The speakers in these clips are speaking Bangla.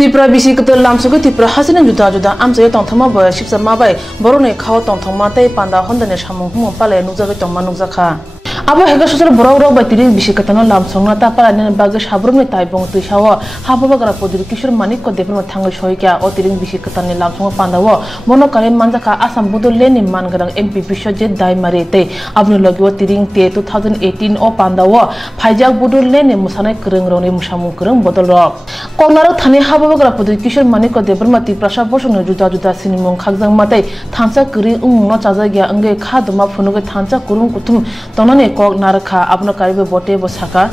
त्रिपुरा बिसि कतल लामसुगु त्रिपुरा हासिना जुदा जुदा आमसे तंथमा बय सिपसमा बाय बरने खाव तंथमा तै पांदा हन्दने सामु हुम पाले नुजागै तंमा नुजाखा आबो हेगा ससर बरौ रौ बाय तिरि बिसि कतनो लामसंना ता पालाने बागे साब्रुमनि ताइबंग तुइसाव हाबोबाग्रा पदिर किशोर मानिक को देफरमा थांगै सयका ओ तिरिं बिसि कतननि लामसंग पांदाव मनकाले मानजाखा आसाम बडलेण्डनि मानगरां एमपी बिश्वजित दाइमारि तै आबनि लगिव तिरिं ते 2018 ओ पांदाव फाइजाक बडलेण्डनि मुसानाय करंग रौनि मुसामु करंग बदल र कलनारो थाने हाबोबाग्रा पदिर किशोर मानिक को देफरमा तिप्रासा बसंनो जुदा जुदा सिनिमंग खागजां मातै थांसा करि उंनो चाजागिया अंगे खादमा फुनुगै थांसा कुरुं कुथुम तनने कक नारखा आपनो कारिबे बोटे बसाका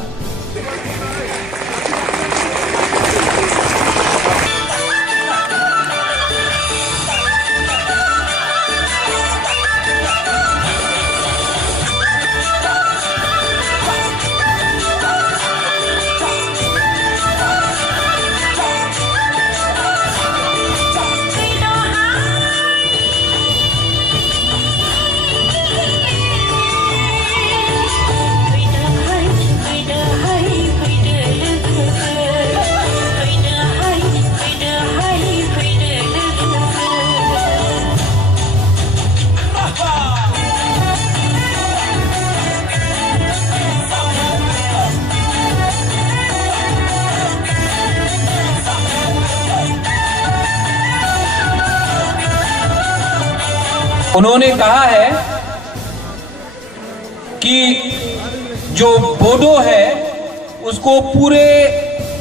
उन्होंने कहा है कि जो बोडो है उसको पूरे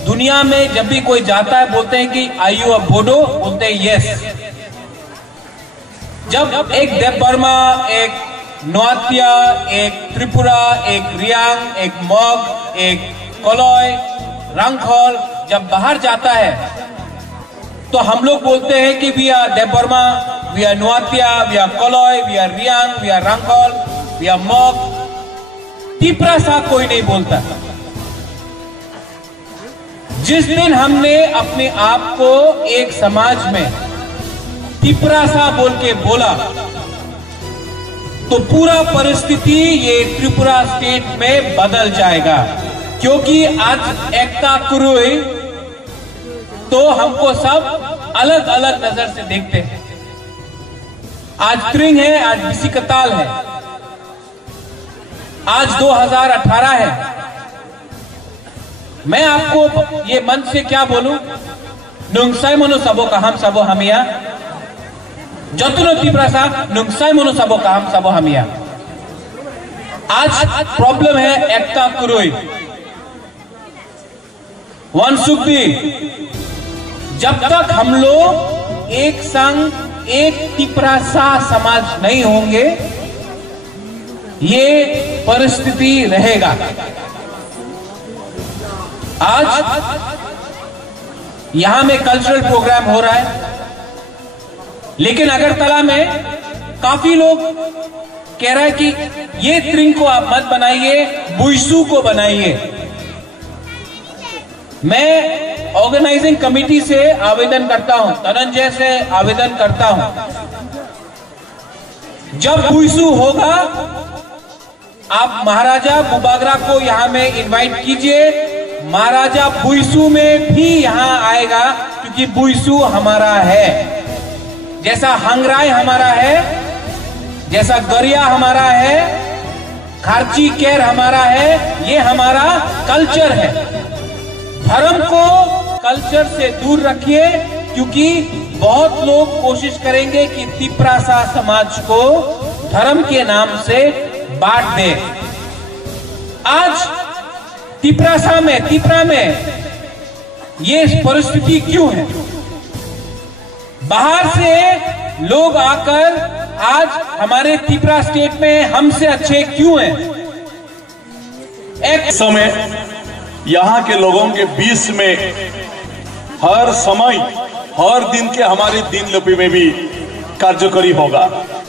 दुनिया में जब भी कोई जाता है बोलते हैं कि आर यू अ बोडो, बोलते हैं यस। जब एक देवबर्मा, एक नोआतिया, एक त्रिपुरा, एक रियांग, एक मॉग, एक कोलोय, रंगखोल जब बाहर जाता है तो हम लोग बोलते हैं कि we are Debbarma, we are Noatia, we are Kolai, we are Reang, we are Rangkhol, we are Mog. Tripura सा कोई नहीं बोलता। जिस दिन हमने अपने आप को एक समाज में त्रिपुरा सा बोल के बोला तो पूरा परिस्थिति ये त्रिपुरा स्टेट में बदल जाएगा, क्योंकि आज एकता कुरुई तो हमको सब अलग अलग नजर से देखते हैं। आज त्रिंग है, आज बिसी कताल है, आज 2018 है। मैं आपको ये मन से क्या बोलूं, नुंगसाई मनो सबो का हम सबो हमिया, जतुनो त्रिपुरा सा नुंगसाई मनो सबो का हम सबो हमिया। आज प्रॉब्लम है एकता कुरुई वन सुखी। जब तक हम लोग एक संग एक त्रिपुरा सा समाज नहीं होंगे ये परिस्थिति रहेगा। आज यहां में कल्चरल प्रोग्राम हो रहा है, लेकिन अगरतला में काफी लोग कह रहा है कि ये त्रिंग को आप मत बनाइए, बुइसू को बनाइए। मैं ऑर्गेनाइजिंग कमेटी से आवेदन करता हूं, धनंजय से आवेदन करता हूं, जब बुइसू होगा आप महाराजा बुबागरा को यहां में इनवाइट कीजिए। महाराजा बुइसू में भी यहां आएगा, क्योंकि बुइसू हमारा है। जैसा हंगराय हमारा है, जैसा गरिया हमारा है, खारची केर हमारा है, ये हमारा कल्चर है। धर्म को कल्चर से दूर रखिए, क्योंकि बहुत लोग कोशिश करेंगे कि त्रिपुरा सा समाज को धर्म के नाम से बांट दे। आज त्रिपुरा में ये परिस्थिति क्यों है? बाहर से लोग आकर आज हमारे त्रिपुरा स्टेट में हमसे अच्छे क्यों हैं? एक समय यहाँ के लोगों के बीच में हर समय हर दिन के हमारे दिन लिपि में भी कार्यकरी होगा।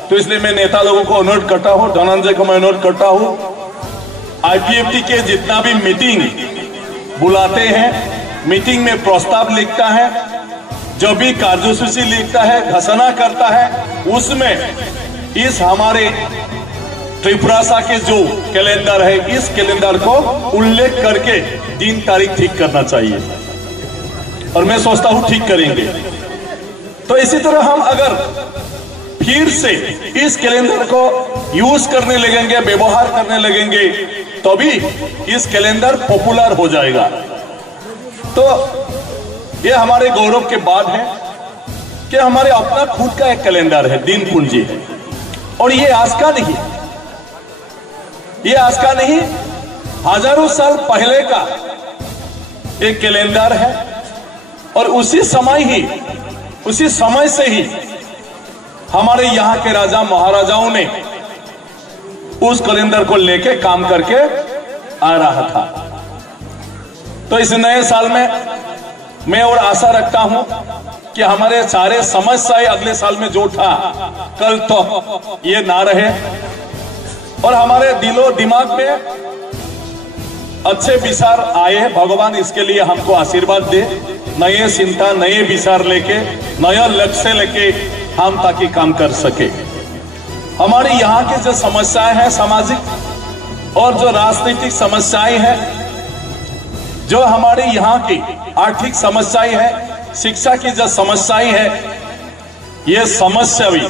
तो इसलिए मैं नेता लोगों को अनुरोध करता हूँ, धनंजय को मैं अनुरोध करता हूँ, आईपीएफटी के जितना भी मीटिंग बुलाते हैं, मीटिंग में प्रस्ताव लिखता है, जो भी कार्यसूची लिखता है, घोषणा करता है, उसमें इस हमारे त्रिपुरा सा के जो कैलेंडर है, इस कैलेंडर को उल्लेख करके दिन तारीख ठीक करना चाहिए। और मैं सोचता हूं ठीक करेंगे। तो इसी तरह हम अगर फिर से इस कैलेंडर को यूज करने लगेंगे, व्यवहार करने लगेंगे, तभी इस कैलेंडर पॉपुलर हो जाएगा। तो ये हमारे गौरव के बाद है कि हमारे अपना खुद का एक कैलेंडर है, दिन पूंजी है, और ये आज का नहीं, ये आज का नहीं, हजारों साल पहले का एक कैलेंडर है। और उसी समय से ही हमारे यहाँ के राजा महाराजाओं ने उस कैलेंडर को लेके काम करके आ रहा था। तो इस नए साल में मैं और आशा रखता हूं कि हमारे सारे समस्याएं अगले साल में जो था कल तो ये ना रहे, और हमारे दिलो दिमाग में अच्छे विचार आए। भगवान इसके लिए हमको आशीर्वाद दे, नए चिंता, नए विचार लेके, नया लक्ष्य लेके हम ताकि काम कर सके। हमारे यहाँ की जो समस्याएं हैं, सामाजिक और जो राजनीतिक समस्याएं हैं, जो हमारे यहाँ की आर्थिक समस्याएं हैं, शिक्षा की जो समस्याएं हैं, ये समस्या भी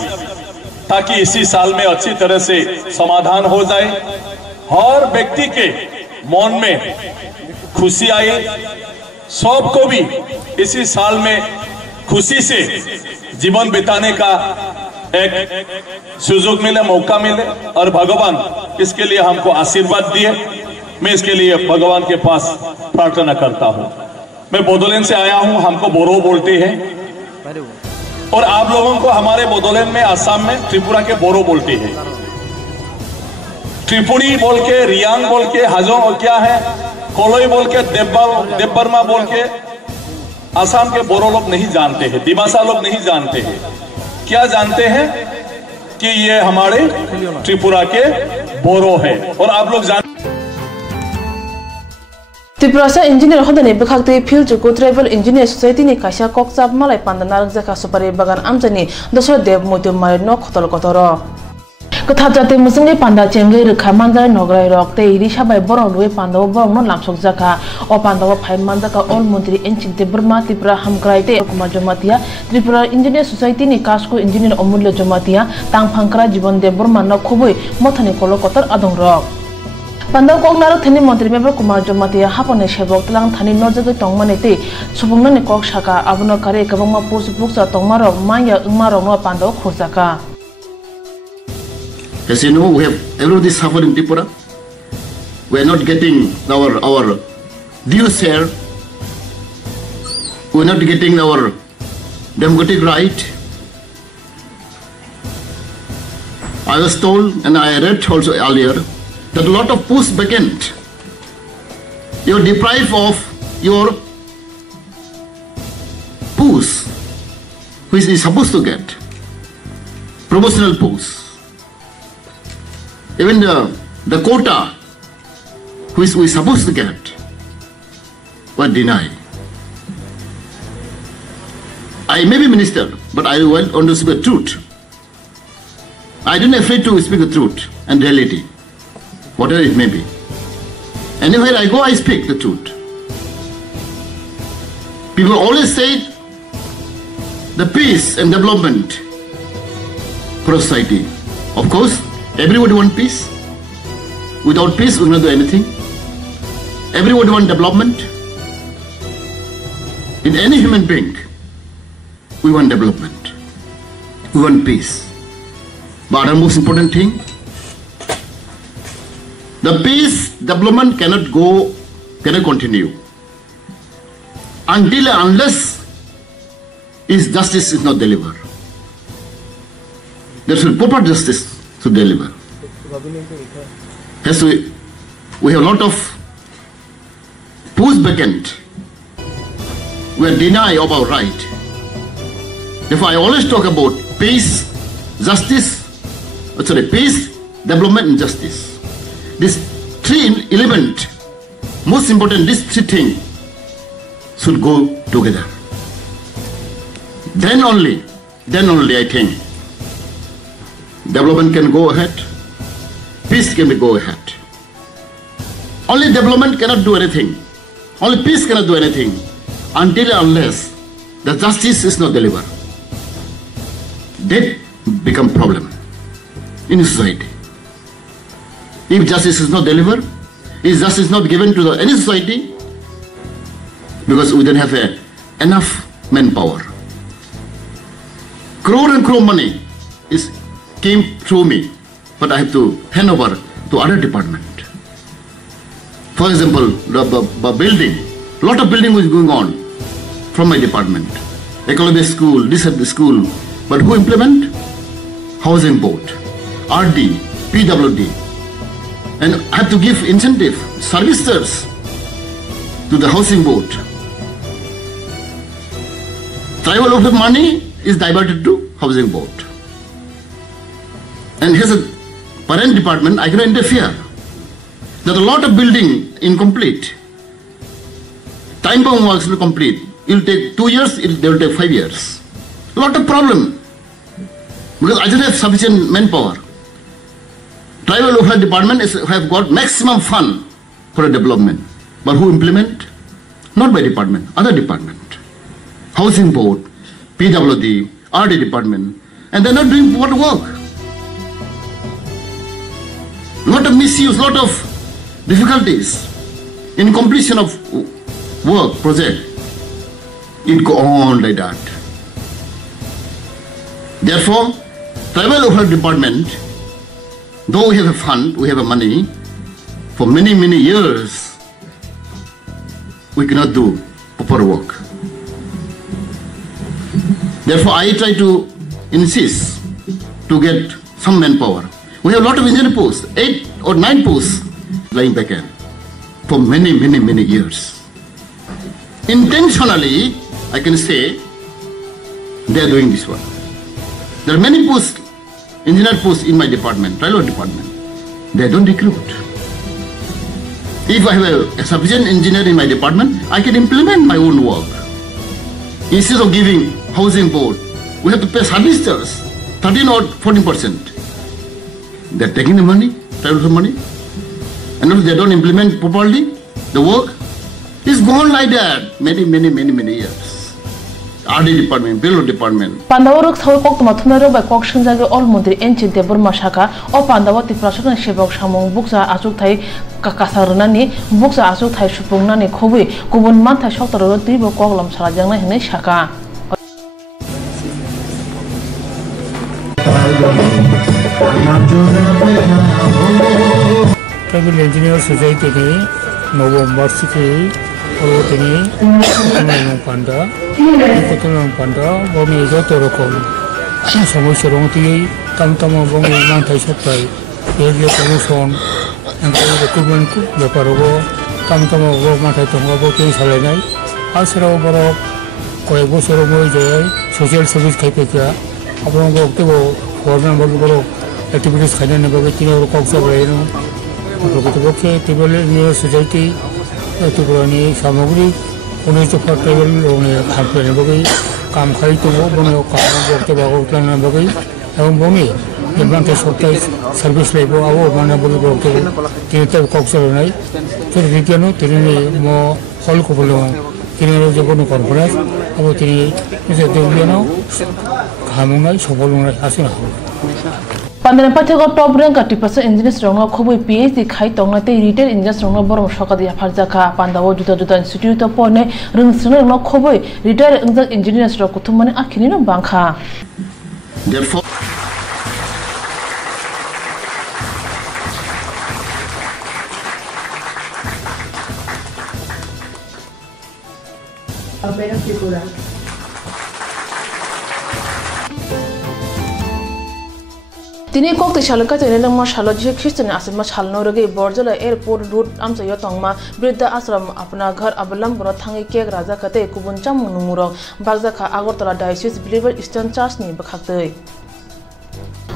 ताकि इसी साल में अच्छी तरह से समाधान हो जाए, हर व्यक्ति के मन में खुशी आए, सबको भी इसी साल में खुशी से जीवन बिताने का एक सुयोग मिले, मौका मिले, और भगवान इसके लिए हमको आशीर्वाद दिए। मैं इसके लिए भगवान के पास प्रार्थना करता हूं। मैं बोडोलैंड से आया हूं, हमको बोरो बोलते हैं, और आप लोगों को हमारे बोडोलैंड में, आसाम में त्रिपुरा के बोरो बोलते हैं। त्रिपुरी बोल के, रियांग बोल के, हाजों क्या है, कोलोई बोल के, देवबर्मा बोल के आसाम के बोरो लोग नहीं जानते हैं, दिमासा लोग नहीं जानते हैं। क्या जानते हैं कि ये हमारे त्रिपुरा के बोरो है। और आप लोग जान त्रिपुरा से इंजीनियर होदने बखाते फील्ड को ट्राइबल इंजीनियर सोसाइटी ने काशा कोकचाप मालाय पांदा जका सुपारी बागान आमजानी दसर देव मोटो मारे न खतल कतरो कथा जाते मुसंगे पांदा चेंगे रखा मानजाय नगराय रक ते इरी साबाय बरं रुवे पांदा बरं न लामसक जाका ओ पांदा फाइ मानजाका ऑल मंत्री एनचिंगते बर्मा त्रिपुरा हमग्रायते कुमार जमातिया त्रिपुरा इंजीनियर सोसाइटी ने कास्को इंजीनियर अमूल्य जमातिया तांगफांकरा जीवन देव बर्मा न खुबै मथाने कल कतर आदं रक पांदा कोकनारो थेनि मंत्री मेबर कुमार जमातिया हापने सेबक तलां थानि नजगै तंगमानेते सुबुंगनानि कोक साका आबुनो कारे गबंगमा पुस बुकसा तंगमारक माया उमारक न पांदा खुरजाका। As you know, we have everybody suffering in Tripura. We are not getting our due share. We are not getting our democratic right. I was told, and I read also earlier, that a lot of posts vacant. You are deprived of your posts, which is supposed to get promotional posts. Even the quota which we supposed to get were denied. I may be minister, but I want to speak the truth. I don't afraid to speak the truth and reality, whatever it may be. Anywhere I go, I speak the truth. People always say the peace and development for society. Of course, everybody wants peace. Without peace, we cannot do anything. Everybody wants development. In any human being, we want development. We want peace. But the most important thing, the peace development cannot continue until and unless justice is not delivered. There should be proper justice to deliver. Yes, we have a lot of posts vacant. We are denied of our right. Therefore, I always talk about peace, justice, peace, development and justice. These three elements, most important, these three things should go together. Then only I think development can go ahead, peace can go ahead. Only development cannot do anything. Only peace cannot do anything until and unless the justice is not delivered, that become problem in society. If justice is not delivered, if justice is not given to any society, because we don't have enough manpower. Crore and crore money came through me, but I have to hand over to other department. For example, the building, lot of building was going on from my department. Ecology school, this at the school, but who implement? Housing board, RD, PWD, and I have to give incentive, services to the housing board. Tribal of the money is diverted to housing board. And here's a parent department, I cannot interfere. There's a lot of building incomplete. Time bomb works will complete. It will take 2 years, they will take 5 years. A lot of problem. Because I don't have sufficient manpower. Tribal welfare department have got maximum fund for development. But who implement? Not my department, other department. Housing board, PWD, RD department, and they're not doing what work. Lot of misuse, lot of difficulties in completion of work, project. It go on like that. Therefore, tribal welfare department, though we have a fund, we have a money, for many, many years, we cannot do proper work. Therefore, I try to insist to get some manpower. We have a lot of engineer posts, 8 or 9 posts lying vacant for many, many, many years. Intentionally, I can say, they are doing this work. There are many posts, engineer posts in my department, railway department. They don't recruit. If I have a sufficient engineer in my department, I can implement my own work. Instead of giving housing board, we have to pay service charge, 13 or 14%. They're taking the money, tribal money, and if they don't implement properly, the work is gone like that many, many, many, many years. RD department, Bureau department. Pandaworok thau Koktwma thumero by Kokshin jage all mundri enchi debur mashaka o Pandawati prashakna shebok samung buksa asuk thai kakasarnani buksa asuk thai supungnani khobui kubun manthai soktoro tibo koklam salajangna hine shaka. Tribal Engineer Society ni November siki Orotini Panda Koktwma Panda Bomi Joto Rokom Samo Swrangchati Tam-tama Bomi Manthai Soktai Yele Commission and recruitment Beparogo Tam-tama Bomi Manthai Tonga Boki Salanai Swrangchati Koktwma Boy Social Service Kaipeka Abang Kokborok Foreman Kokborok activities Khana Nabagati or Koktwma Kokborok Tribal Engineer Society Tukurani Samogri, Unisha Tribal Hampton Bogey, Kam Kai to Bono, Kokborok Bogey, Bomi, the Mantas of Service Labor, our Manabolo, Tinta Koktwma, Tiricano, Tirini, more Holcobolo, Tinero Jabono Conference, about the Mr. Duviano, Hamungai, Soboluna, Asina. Pandan Patego top rank at Tipasa engineer stronger Kobu PhD Kai Tonga retail engineer stronger Borom Shokadi Parzaka, Pandawo Juta Institute of Pone, Rinsuna no Kobu, retail engineer stroke Koktwma Akinino Banka. Therefore, a better figure. Tini Kokti Shalaka Tenela Mashaloji Christian as much Halnorage Borjala Airport Road Amsa Yotongma, Brida Asram Apna Ghar Abalam Borotangi Keg Razakate Kubuncham Numuro, Bazaka Agotala Diocese Believer Eastern Chasni Bakate.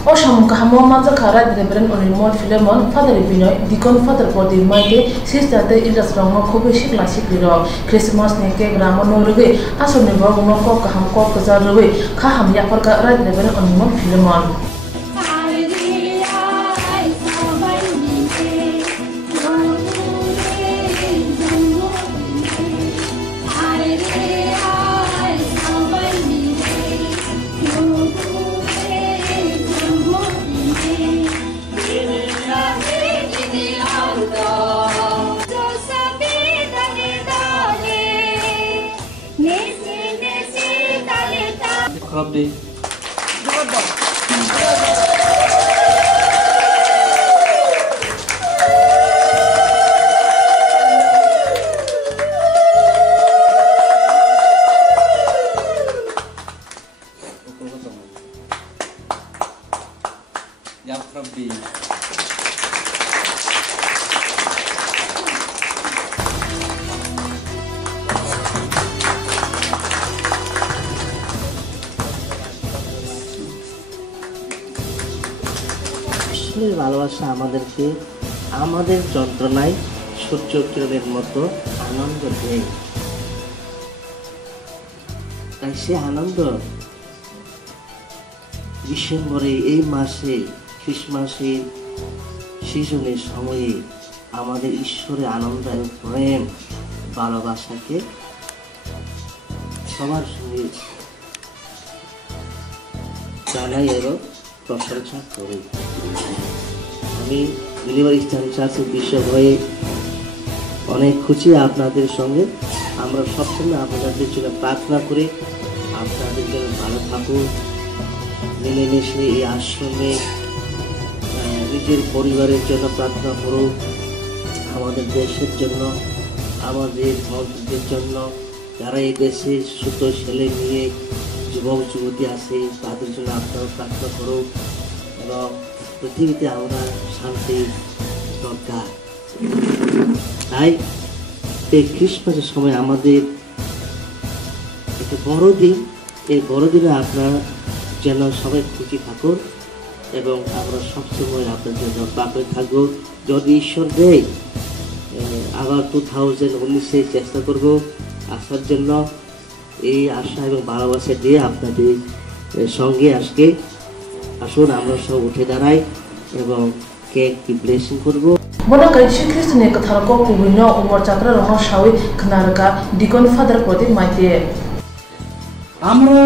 Oshamuka Hamamaza Kara, the Reverend Onimon Philemon, Father Binoy, Deacon Father Body Mike, Sister the Illustrong Kobishi Classic Christmas Neke Gramonorage, Asonibo Moko Hamko Kazarwe, Kaham Yaparka, Red Reverend Onimon Philemon. Yakrabdi. Yakrabdi. ভালোবাসা আমাদেরকে আমাদের যন্ত্রণায় সূর্য কিরণের মতো আনন্দ দেয়। তাই সে আনন্দ ডিসেম্বরে এই মাসে খ্রিস্টমাসের সিজনের সময়ে আমাদের ঈশ্বরের আনন্দ এবং প্রেম ভালোবাসাকে সবার সঙ্গে জানাই এবং প্রশংসা করি। আমি ডেলিভারি স্ট্যান্ড চার্চের বিষয় হয়ে অনেক খুশি আপনাদের সঙ্গে। আমরা সবসময় আপনাদের জন্য প্রার্থনা করি, আপনাদের জন্য ভালো থাকুন, মিলেমিশে এই আশ্রমে নিজের পরিবারের জন্য প্রার্থনা করুন, আমাদের দেশের জন্য, আমাদের মন্ত্রীদের জন্য, যারা এই দেশে ছোট ছেলে মেয়ে যুবক যুবতী আছে তাদের জন্য আপনারা প্রার্থনা করুন এবং পৃথিবীতে আমরা শান্তি দরকার। তাই এই খ্রিস্টমাসের সময় আমাদের একটা বড় দিন, এই বড়দিনে আপনারা যেন সবাই খুশি থাকুন এবং আমরা সবসময় আপনার জন্য প্রার্থনা থাকবো। যদি ঈশ্বর দেয় আবার 2019-এ চেষ্টা করব আসার জন্য। এই আশা এবং ভালোবাসা দিয়ে আপনাদের সঙ্গে আজকে আসুন আমরা সব উঠে দাঁড়াই এবং কেক কি ব্লেসিং করব। Bona kaisi Kristo ne kathar ko kubino umor chakra rono shawi khnarka dikon father protik maite আমরা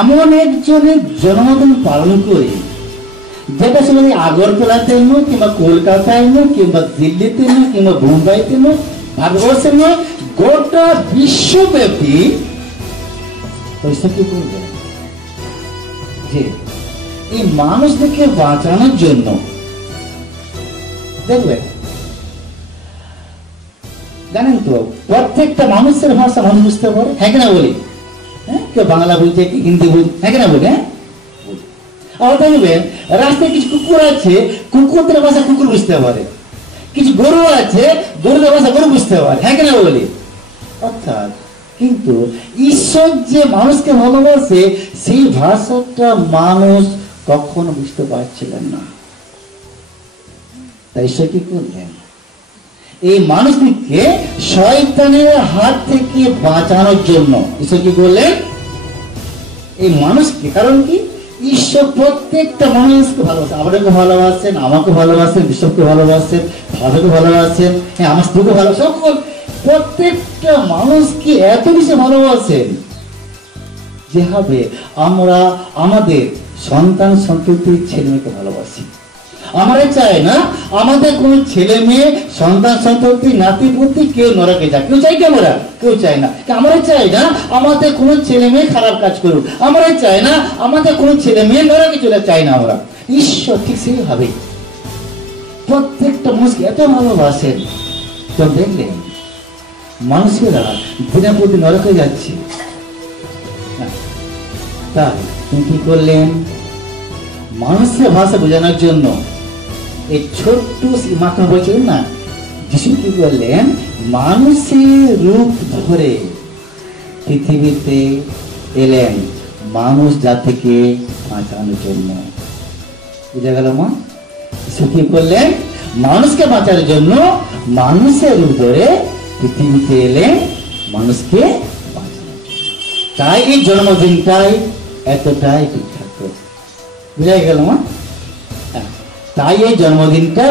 এমন একজনের জন্মদিন পালন করি যেটা শুধু আগরতলাতে নয় কিংবা কলকাতায় নয় কিংবা দিল্লিতে নয় কিংবা মুম্বাইতে নয় ভারতবর্ষে নয় গোটা বিশ্বব্যাপী। কি করবে যে এই মানুষদেরকে বাঁচানোর জন্য দেখবে জানেন তো প্রত্যেকটা মানুষের ভাষা মানুষ বুঝতে পারে, হ্যাঁ কিনা বলি? হ্যাঁ, কেউ বাংলা বলছে কি হিন্দি বলছে, হ্যাঁ কিনা বলি? হ্যাঁ, আবার দেখবেন রাস্তায় কিছু কুকুর আছে, কুকুরদের ভাষা কুকুর বুঝতে পারে, কিছু গরু আছে, গরুদের ভাষা গরু বুঝতে পারে, হ্যাঁ কিনা বলি? অর্থাৎ কিন্তু ঈশ্বর যে মানুষকে ভালোবাসে সেই ভাষাটা মানুষ কখনো বুঝতে পারছিলেন না। তাই ঈশ্বর কি করলেন? এই মানুষকে শয়তানের হাত থেকে বাঁচানোর জন্য ঈশ্বর কি করলেন? এই মানুষকে, কারণ কি ঈশ্বর প্রত্যেকটা মানুষকে ভালোবাসেন, আমাদেরকে ভালোবাসেন, আমাকে ভালোবাসেন, বিশ্বকে ভালোবাসেন, ভারতকে ভালোবাসেন, হ্যাঁ আমার স্ত্রীকে ভালোবাসেন, সকল প্রত্যেকটা মানুষকে এত বেশি ভালোবাসেন যেভাবে আমরা আমাদের সন্তান সন্ততির ছেলে মেয়েকে ভালোবাসি। আমরা চাই না আমাদের কোন ছেলে মেয়ে সন্তান সন্ততি নাতি পুতি কেউ নরকে যাক, কেউ চাই কি? আমরা কেউ চাই না। আমরা চাই না আমাদের কোন ছেলে মেয়ে খারাপ কাজ করুক, আমরা চাই না আমাদের কোন ছেলে মেয়ে নরকে চলে চাই না আমরা। ঈশ্বর ঠিক সেইভাবে প্রত্যেকটা মানুষকে এত ভালোবাসেন। তো দেখলেন মানুষেরা দিনের প্রতি নরকে যাচ্ছে, তাই তিনি কি করলেন? মানুষের ভাষা বোঝানোর জন্য এই ছোট্ট মাখন বলছিলেন না, যিশু কি করলেন? মানুষের রূপ ধরে পৃথিবীতে এলেন মানুষ জাতিকে বাঁচানোর জন্য। বুঝা গেল মা? যিশু কি করলেন? মানুষকে বাঁচানোর জন্য মানুষের রূপ ধরে পৃথিবীতে এলেন মানুষকে বাঁচানোর জন্য। তাই এই জন্মদিনটাই এতটাই বিখ্যাত। বুঝা গেল মা? তাই এই জন্মদিনটা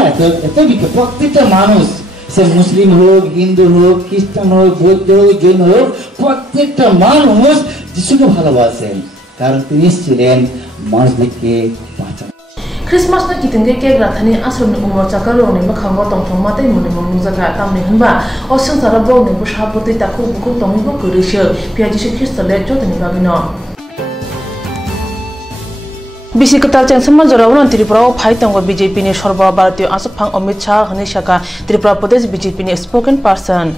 এত বিখ্যাত। প্রত্যেকটা মানুষ, সে মুসলিম হোক, হিন্দু হোক, খ্রিস্টান হোক, বৌদ্ধ হোক, জৈন হোক, প্রত্যেকটা মানুষ যিশুকে ভালোবাসেন, কারণ তিনি ছিলেন মানুষদেরকে বাঁচান। Christmas na kitingge kek rathani asrum umor chakar roni ma khango tongthong mate muni mong nujaga tamni hanba osung sara bro ni busha poti takku buku tongi bo kurishe piaji se Christ le jotni bagino Bisi ketal ceng sama jorawan Tripura phai tanggo BJP ni Sarva Bharatiya Asupang Amit Shah hani shaka Tripura Pradesh BJP ni spoken person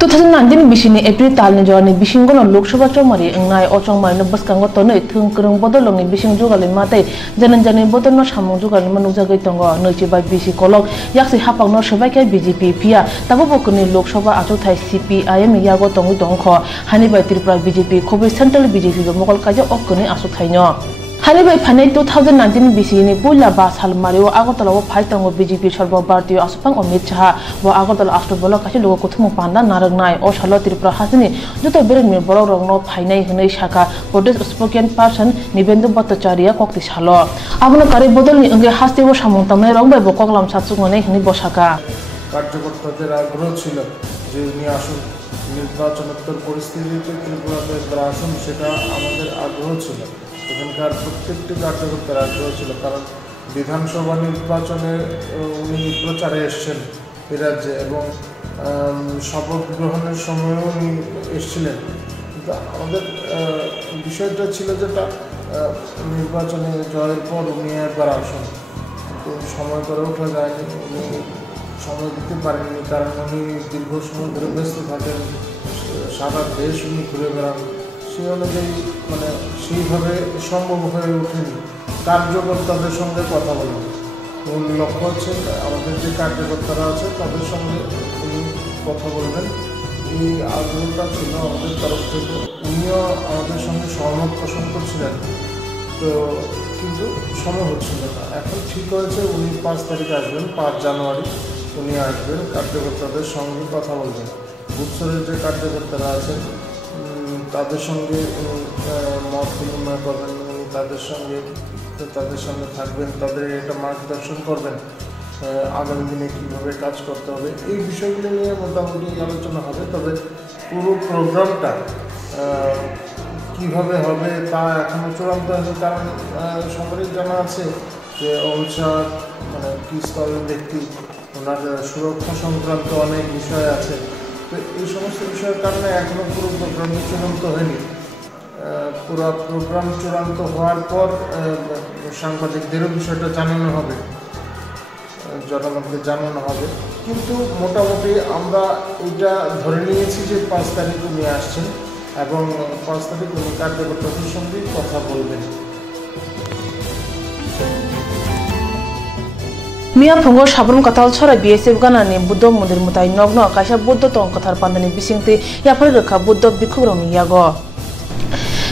2019 bisini April tal ni jorani bisinggono Lok Sabha chomari ngai ochongmai no baskango tonoi thung krung bodolong ni bising jugali matai janan jani bodolno samung jugali manujagai tongo noichi bai bisi kolok yaksi hapang no sabai kai BJP pia tabo bokuni Lok Sabha achuthai CPIM yago tongi tongkho hani bai Tripura BJP khobi central BJP bo mokol kaja okuni achuthai no Hari bai phane 2019 BC ni puila ba sal mario Agartala wo phai tango BJP Sarva Bharatiya Asupang Amit Shah bo Agartala Astro kasi logo kuthmu panda naragnai o salo Tripura hasini joto bereng mi borok rongno phainai hnai shaka Pradesh spoken person Nibendu Bhattacharya kokti salo abono kare bodol ni ange haste wo samung tamnai rong bai bo koklam satsungone hni bosaka কার্যকর্তাদের আগ্রহ ছিল যে উনি আসুন নির্বাচনোত্তর পরিস্থিতিতে ত্রিপুরাতে আসুন সেটা আমাদের আগ্রহ ছিল এখানকার প্রত্যেকটি কার্যকর্তার আগ্রহ ছিল কারণ বিধানসভা নির্বাচনে উনি প্রচারে এসেছেন এই রাজ্যে এবং শপথ গ্রহণের সময়ও উনি এসেছিলেন কিন্তু আমাদের বিষয়টা ছিল যেটা নির্বাচনে জয়ের পর উনি একবার আসুন কিন্তু সময় করে ওঠা যায়নি উনি সময় দিতে পারেননি কারণ উনি দীর্ঘ সময় ধরে ব্যস্ত থাকেন সারা দেশ উনি ঘুরে বেড়ান সেই অনুযায়ী মানে সেইভাবে সম্ভব হয়ে ওঠেনি কার্যকর্তাদের সঙ্গে কথা বলেন মূল লক্ষ্য হচ্ছে আমাদের যে কার্যকর্তারা আছে তাদের সঙ্গে উনি কথা বলবেন এই আগ্রহটা ছিল আমাদের তরফ থেকে উনিও আমাদের সঙ্গে সহমত পোষণ করছিলেন তো কিন্তু সময় হচ্ছিল না এখন ঠিক হয়েছে উনি 5 তারিখে আসবেন 5 জানুয়ারি উনি আসবেন কার্যকর্তাদের সঙ্গে কথা বলবেন বুথস্তরের যে কার্যকর্তারা আছেন তাদের সঙ্গে মত বিনিময় করবেন উনি তাদের সঙ্গে থাকবেন তাদের এটা মার্গদর্শন করবেন আগামী দিনে কীভাবে কাজ করতে হবে এই বিষয়গুলো নিয়ে মোটামুটি আলোচনা হবে তবে পুরো প্রোগ্রামটা কীভাবে হবে তা এখনও চূড়ান্ত হয়নি কারণ সবারই জানা আছে যে অমিত শাহ মানে কি স্তরের ব্যক্তি ওনার সুরক্ষা সংক্রান্ত অনেক বিষয় আছে তো এই সমস্ত বিষয়ের কারণে এখনও পুরো প্রোগ্রাম চূড়ান্ত হয়নি পুরো প্রোগ্রাম চূড়ান্ত হওয়ার পর সাংবাদিকদেরও বিষয়টা জানানো হবে জনগণকে জানানো হবে কিন্তু মোটামুটি আমরা এটা ধরে নিয়েছি যে 5 তারিখ উনি আসছেন এবং 5 তারিখ উনি কার্যকর্তাদের সঙ্গে কথা বলবেন Mia Pungo Shabrum Katal Chora BSF Gana ni Buddha Mundir Mutai Nogno Kasha Buddha Tong Katar Pandani Bisingti Yaparika Buddha Bikurong Yago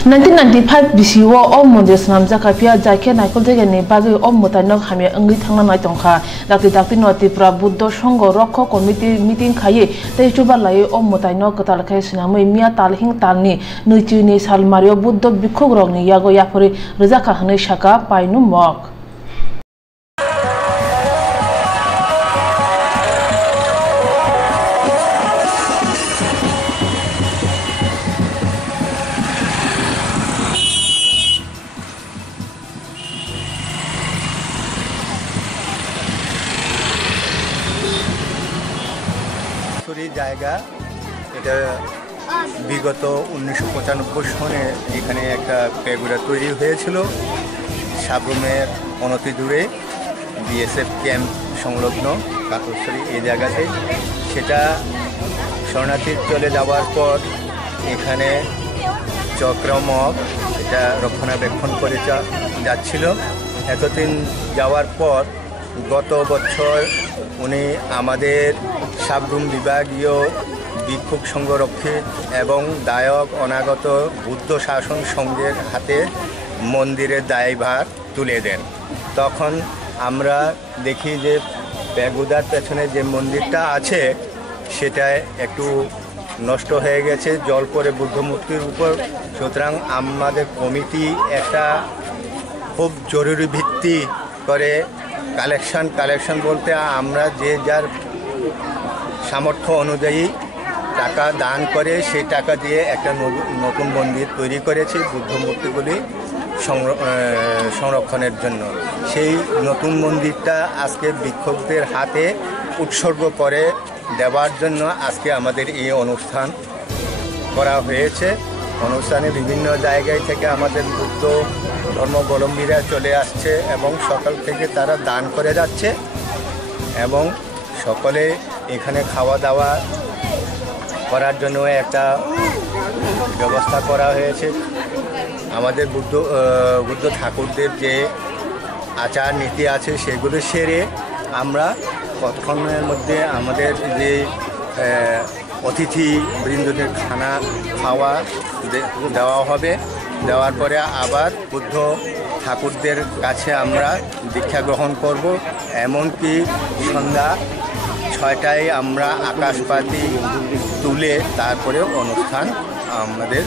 1995 BCO Om Mundir Snam Zakapia Jake Naikol Tege ni Bagi Om Mutai Nog Hamia Angli Tanga Naitongka Dakti Noti Pra Buddha Shongo Roko Committee Meeting Kaye Te Chuba Lai Om Mutai Nog Katal Kai Sinamui Mia Talhing Talni Nuichi ni Sal Mario Buddha Bikurong Yago Yapuri Rizaka Hane Shaka Painu Mok জায়গা এটা বিগত 1995 সনে এখানে একটা প্যাগোডা তৈরি হয়েছিল সাবরুমের অনতি দূরে বিএসএফ ক্যাম্প সংলগ্ন কাকরসরি এই জায়গাতে সেটা শরণার্থী চলে যাওয়ার পর এখানে চক্রমক এটা রক্ষণাবেক্ষণ করে যাচ্ছিল এতদিন যাওয়ার পর গত বছর উনি আমাদের সাবরুম বিভাগীয় বিক্ষোভ সংরক্ষিত এবং দায়ক অনাগত বুদ্ধ শাসন সংঘের হাতে মন্দিরের দায়ভার তুলে দেন তখন আমরা দেখি যে প্যাগোডার পেছনে যে মন্দিরটা আছে সেটা একটু নষ্ট হয়ে গেছে জল পড়ে বুদ্ধ মূর্তির উপর সুতরাং আমাদের কমিটি একটা খুব জরুরি ভিত্তি করে কালেকশন বলতে আমরা যে যার সামর্থ্য অনুযায়ী টাকা দান করে সেই টাকা দিয়ে একটা নতুন মন্দির তৈরি করেছি বুদ্ধ মূর্তিগুলি সংরক্ষণের জন্য সেই নতুন মন্দিরটা আজকে বিক্ষোভদের হাতে উৎসর্গ করে দেওয়ার জন্য আজকে আমাদের এই অনুষ্ঠান করা হয়েছে অনুষ্ঠানে বিভিন্ন জায়গায় থেকে আমাদের বুদ্ধ ধর্মাবলম্বীরা চলে আসছে এবং সকাল থেকে তারা দান করে যাচ্ছে এবং সকলে এখানে খাওয়া দাওয়া করার জন্য একটা ব্যবস্থা করা হয়েছে। আমাদের বুদ্ধ ঠাকুরদের যে আচার নীতি আছে সেগুলো সেরে আমরা কতক্ষণের মধ্যে আমাদের যে অতিথি বৃন্দদের খাওয়া দেওয়া হবে। দেওয়ার পরে আবার বুদ্ধ ঠাকুরদের কাছে আমরা দীক্ষা গ্রহণ করব। এমনকি সন্ধ্যা 6টায় আমরা আকাশবাতি তুলে তারপরে অনুষ্ঠান আমাদের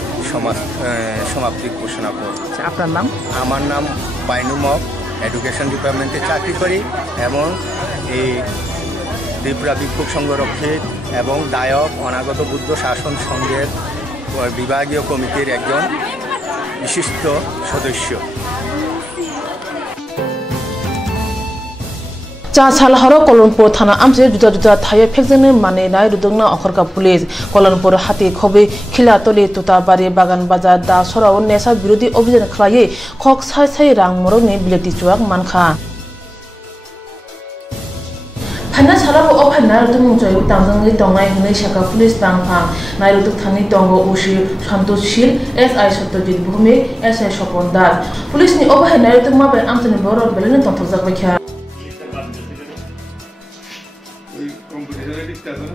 সমাপ্তি ঘোষণা করব। আপনার নাম? আমার নাম বাইনুমক, এডুকেশন ডিপার্টমেন্টে চাকরি করি এবং এই ত্রিপুরা বিক্ষোভ সংরক্ষিত এবং দায়ক অনাগত বুদ্ধ শাসন সংঘের বিভাগীয় কমিটির একজন বিশিষ্ট সদস্য। চালহারো কলমপুর থানা আমছে জুদা জুদা থায়ে ফেকজনে মানে নাই রুদংনা অখরকা পুলিশ কলমপুর হাতি খবে খিলাতলি তুতাবাড়ি বাগান বাজার দা সরাও নেশা বিরোধী অভিযান খালায়ে খক সাই সাই রাং মরংনি বিলেতি চুয়াক মানখা ফাইনা সালাবো ও ফাইনা রুদং মুংচয় তাंजोंनि दंनाय हनै शाखा पुलिस बांफां नायरुदुक थानि दंगो उशी सन्तोषशील एसआई सत्यजित भूमिक एसआई सपन दास पुलिसनि ओ बाहाय नायरुदुक माबे आमचनि बर बेलेने तंथजाक बायखा competition discussion.